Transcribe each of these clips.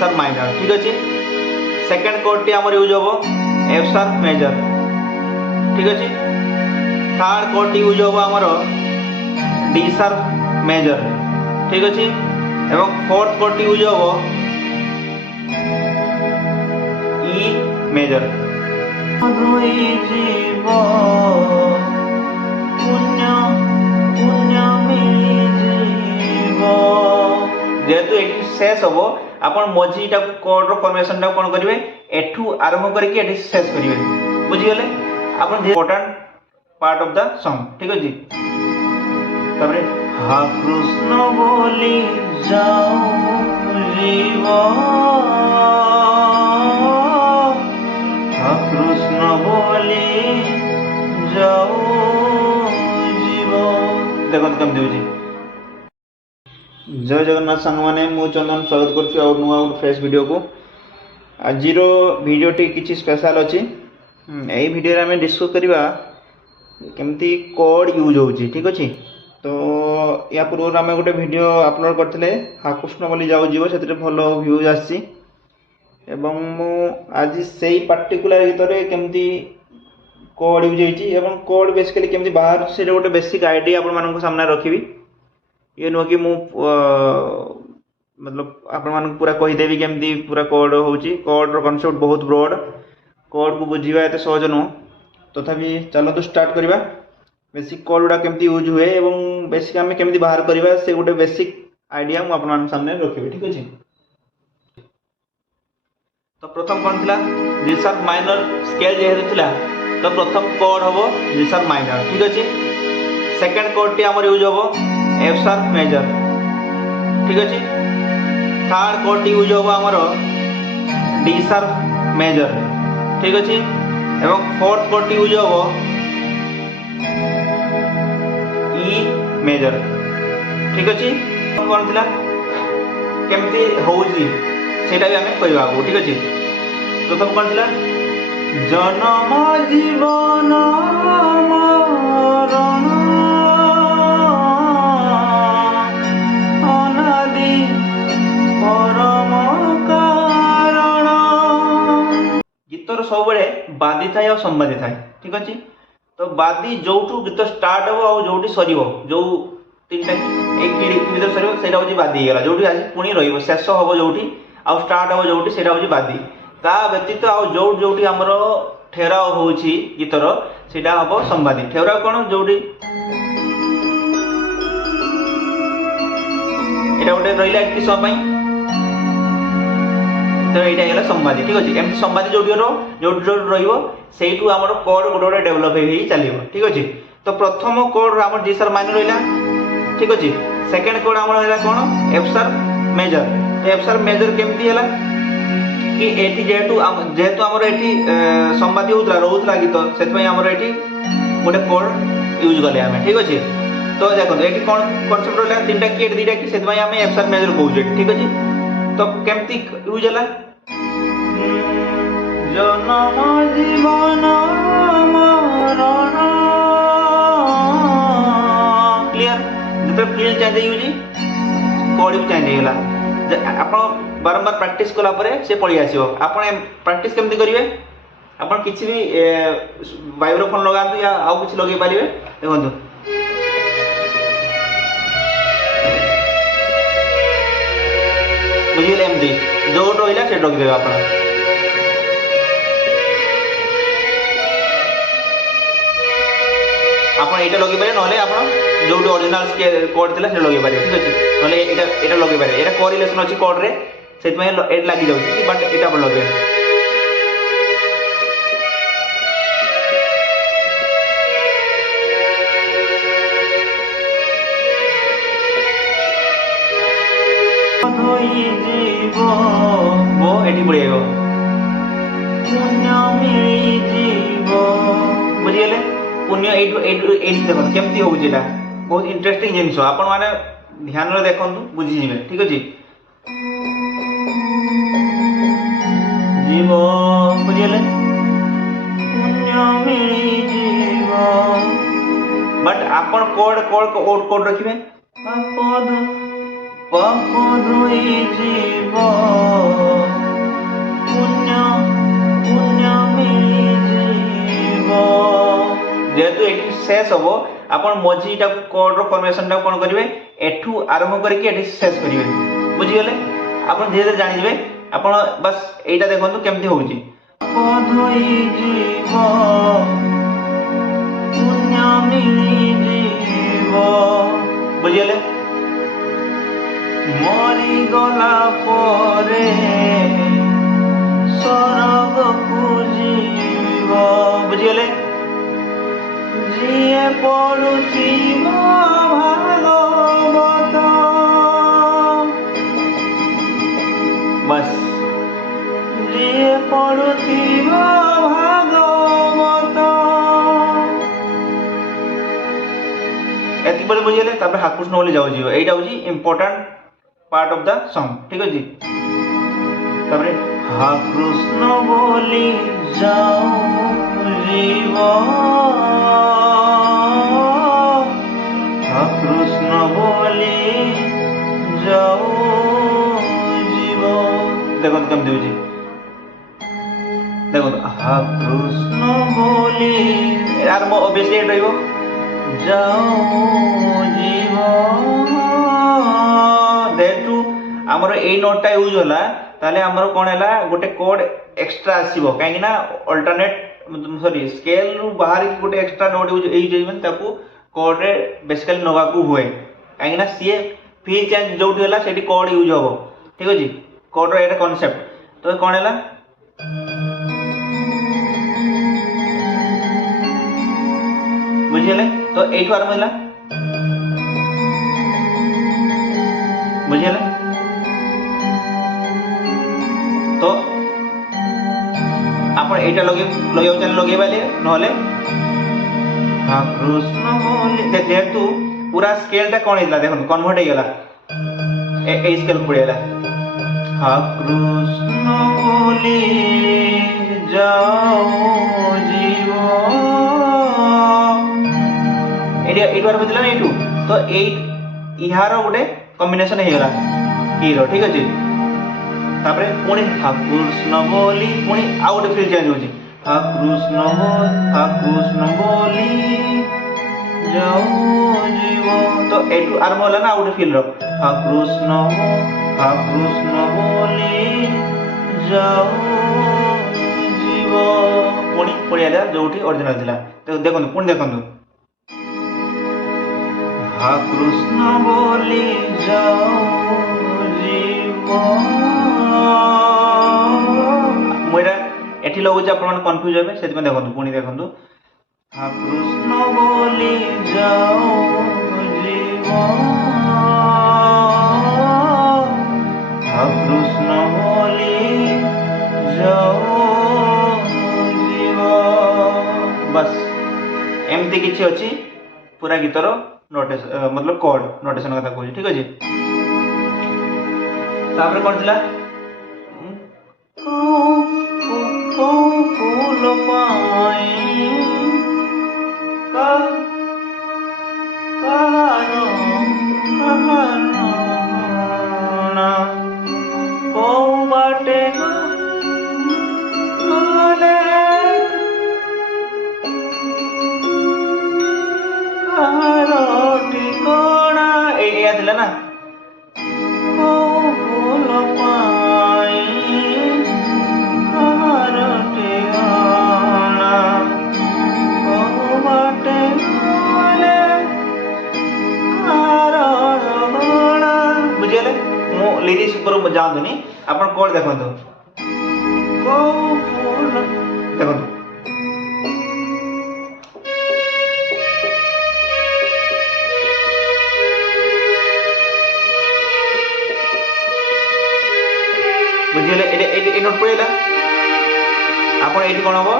Sharp minor ठीक अच्छे। Second code T आमर यूज हम एफ शार्प मेजर ठीक अच्छे। थर्ड कोड टी यूज हम आमर डी शार्प मेजर ठीक अच्छे। एवं फोर्थ कोड टी यूज हम ई मेजर। जेहेतु ये शेष हम आपण मझीटा कोड फॉर्मेशन कौन करेंगे एठू आरंभ करके शेष करेंगे बुझीगले आपण important part of the song ठीक अच्छे। तापरे हा कृष्ण बोली जाऊ जीव हा कृष्ण बोली जाऊ जीव देखो कम देउची। जय जगन्नाथ सांग मैंने मु चंदन स्वागत कर नुआ फ्रेश वीडियो को। आज वीडियोटी किसी स्पेशल अच्छी यही वीडियो आम डिस्कस करवा केमती कोड यूज होची ठीक अच्छे। तो या पूर्व आम गोटे वीडियो अपलोड करते हाकृष्ण बोली जाऊ जीव से भल व्यूज आसी आज से पार्टिकुलर गीत केमती कोड यूज होती कोड बेसिकली केमती बाहर से गोटे बेसिक आइडिया आपण सामने रखी। ये नुह कि मु मतलब आपण मानक पूरा कहीदेवी केमती पूरा कोड होची। कोड रो कॉन्सेप्ट बहुत ब्रॉड कोड को बुझीबा एते सहज नुह तथापि चलो स्टार्ट करवा। बेसिक कोड गुड़ा केमती यूज हुए एवं बेसिक आम केमती बाहर करवा से गोटे बेसिक आइडिया मु आपण सामने रखिबी ठीक अछि। तो प्रथम कौन थिला जी शार्प माइनर स्केल जेहेतु थिला तो प्रथम कोड हबो जी शार्प माइनर ठीक अछि। सेकंड कोड टी हमर यूज हबो एफ शार्प मेजर ठीक अच्छे। थर्ड कोड टी यूज हम आमर डी शार्प मेजर ठीक अच्छे। एवं फोर्थ कोड टी यूज हम ई मेजर ठीक अच्छे। कौन थिला केमती होउची सेटा भी हमें कहबा ठीक अच्छे। प्रथम कौन थिला जन्म जीवन मरण गीतर सब बादी थाए और संवादी थाए ठीक अच्छे। तो बादी जो गीत स्टार्ट हम और जो सर जो तीन टाइम सर से बादी गला जो पुणी रेष हम जो आउ स्टार्ट हम जो से बादी ता व्यतीत आउ जो जो आमर ठेराव हो गीतर से हम संवादी। ठेराव कौन जो गोटे रहा एक समय तो यहाँ संवादी ठीक अच्छे। एम संवादी जो जो रही आमर कोड गोटे गोटे डेभलप हो चलो ठीक अच्छे। तो प्रथम कोड आम जी शार्प माइनर रहा ठीक अच्छे। सेकेंड कोड आम रहा कौन F sharp major. F sharp major केमती है कि एटी जेहेतु जेहेतु आमर ये संवादी होता रोला गीत से आमर ये गोटे कोड यूज कले आम ठीक अच्छे। तो देखो ये कौन कनसेप्ट रहा तीन टा कि दीटा कि आम एफ शार्प मेजर कहे ठीक अच्छे। तो केमती यूज है जन्म जीवन मरण क्लियर जो फील चेंज यूज कोड भी चेंज होगा। आप बारंबार प्रैक्टिस कला से पड़ी आसो। आप प्रैक्टिस केमती करेंगे आप किसी भी वाइब्रोफोन लगातु या आउ किसी लगे पारे देखो बुझे एमती जो रहा से रखिदे आप ये लगे पारे ना जो ओरिजिनल कोड थी लगे पारे ठीक अच्छे। ना लगे पारे ये कोरिलेसन अच्छी कोड रे से लगी जाऊँगी बट ये लगे वो एटी पड़ी बुझीगले पुण्य देखो केमती हो बहुत इंटरेस्टिंग जिनस आपण मैंने ध्यान देखु बुझीजे ठीक अच्छे। जीव बुझीगले बट आपण कोड कोड कोड कोड रखिए। 我不对，寂寞。शेष हम आपण मझीटा कोड फॉर्मेशन कोन करेंगे एठू आरंभ करके एठी शेष करेंगे बुझीगले आपण धीरे धीरे जानिबे आपण बस एटा देखंतु केमती होउची पधोई जीव पुण्यमी जीव बुझीगले मरी गला परे सरग पूजीव बुझीगले जिए पड़ुथीब भागवत बस जिए पड़ुथीब भागवत एति बड़े बुझीगले तापर हाकृष्ण बोली जाऊ जीव एटा होची important part of the song ठीक अछि तापर हाकृष्ण बोली जाऊ जीव कृष्ण बोली जाओ जीव देखो कम देउची देखो हा कृष्ण बोली यार मो ऑब्वियसली एट रहिबो जाओ जीव देटू हमर ए नोटटा यूज होला ताले हमर कोन हैला गोटे कोड एक्स्ट्रा आसीबो काहे कि ना अल्टरनेट सॉरी स्केल रु बाहर की गोटे एक्स्ट्रा नोट यूज एई जेमन ताकू कोड रे बेसिकली नगा को हुए काहे ना सीए फी चेंज जोठी होला सेठी कोड यूज होबो ठीक अछि कोड रे एटा कांसेप्ट तो कोन हैला बुझिले तो एठो आरंभ होला बुझिले तो आपण एटा लगे चैनल लगे बाले नहले हां कृष्ण बोली देखले तू पूरा स्केल ता कोन हिला देखन कन्वर्ट हे गेला ए स्केल पड़ेला हां कृष्ण बोली जाओ जीव एडी बार बदला एटू तो ए इहार गोटे कॉम्बिनेशन हे गेला हीरो ठीक अछि तापरे पुणी हा कृष्ण बोली पुणी आ गोटे फील चेंज होची हा कृष्ण बोली जाओ जीव तो एटू आरंभ होला ना गोटे फील रो हा कृष्ण बोली जाओ जीव पुणी पड़िया जोठी ओरिजिनल थिला तो देखंतु पुणी देखंतु हा कृष्ण बोली जाओ जीव मोरा एठी लगुच आपण कंफ्यूज हेबे सेति में देखंतु पुणी देखंतु हा कृष्ण बोली जाओ जीव हा कृष्ण बोली जाओ जीव बस एमती किछि अछि पूरा गीतर नोटेशन मतलब कोड नोटेशन कथा कहू ठीक अछि तापर कोन थिला फूल पाई का कहारो ना को बाटे गले कहारो ठिकाना ए याद दिला ना को फूल पाई बुझिले मो लिरिक्स पर जांदुनी आपण कोड देखंतु को फूल देखंतु बुझिले ए नोट पड़ेला आपण एठी कोन हो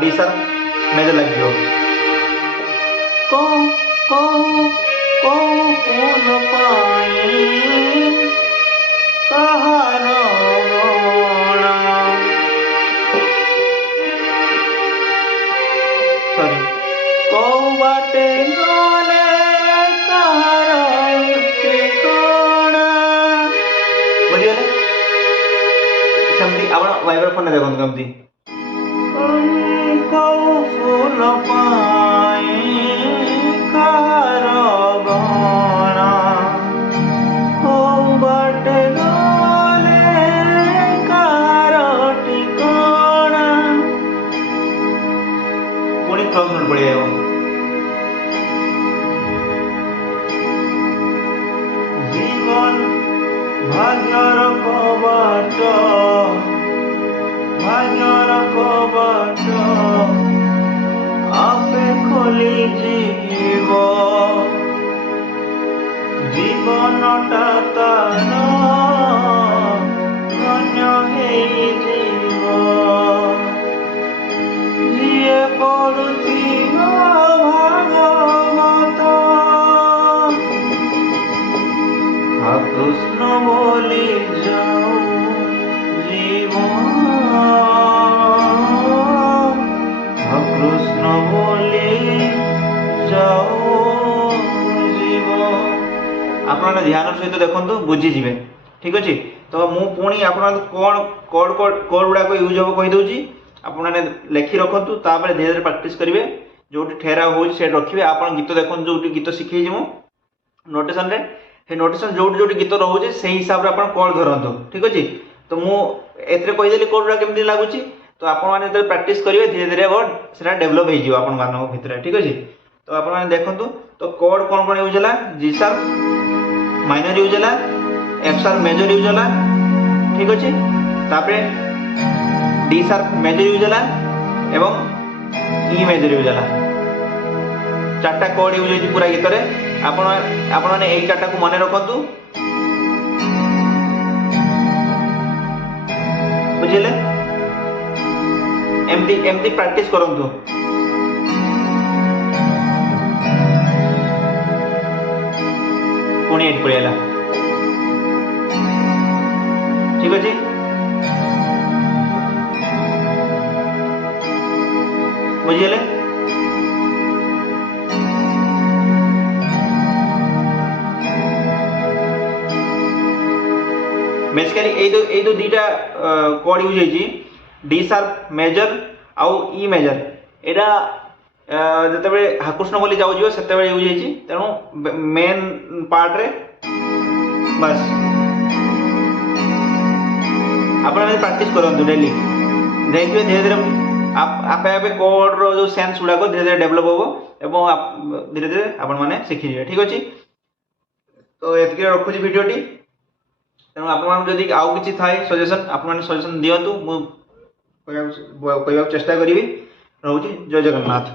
डी सर मेजर लागियो को फूल पाई कहारो सॉरी को बाटे गले कहारो ठिकाना बुझिले समथी आपण वाइब्रेशन देखो कमती को फूल पाई तान धन्य ହେଇଯିବ ଯିଏ ପଢୁଥିବ ଭାଗବତ हा कृष्ण बोली जाओ जीवन हा कृष्ण बोली जाओ जीवन आपने ध्यान सहित देखो बुझीजे ठीक अच्छे तो मु पुणी आप कौन कोड कोड कोड गुड़ाक यूज हम कहीदे आपने लिखि रखु धीरे धीरे प्राक्ट करेंगे जो ठेरा हो रखिए आप गीत देखो जो गीत शिखे नोटेशन रे नोटेशन जो जो गीत रोचे से हिसाब से आप कोड धरतु ठीक अच्छे तो मुझे कहीदेली कोड गुड़ा केमती लगुच तो आपने प्राक्ट करेंगे धीरे धीरे से डेभलप हो भितर ठीक अच्छे तो आपने देखु तो कोड कौन कौन यूज है जी शार्प माइनर यूज है एफ शार्प मेजर यूज है ठीक अच्छे तापरे डी शार्प मेजर यूज है एवं ई मेजर यूज है चार्टा कोड यूज हो पूरा गीत रे आपण ए चार्टा को मन रखु बुझे एमती प्रैक्टिस करंतु पुणी एट पड़ेगा ठीक अच्छे बुझे बेसिकली ये दो दीटा कोड यूज होती डी शार्प मेजर आउ ई मेजर एटा जिते हाकृष्ण बोली जाऊ से यूज होती तेणु मेन पार्ट रे बस आप प्रैक्टिस करूँ डेली देखिए धीरे धीरे आपे आपे कोड रो जो सेंस गुड़ाक धीरे धीरे डेभलप हम एवं धीरे धीरे आपण मैंने शिखिजे ठीक अच्छे तो ये रखुची भिडटी तेणु आपड़ी आउ कि थाए सजेसन आपने सजेसन दिंतु मुझे चेष्टा करी रोचे जय जगन्नाथ।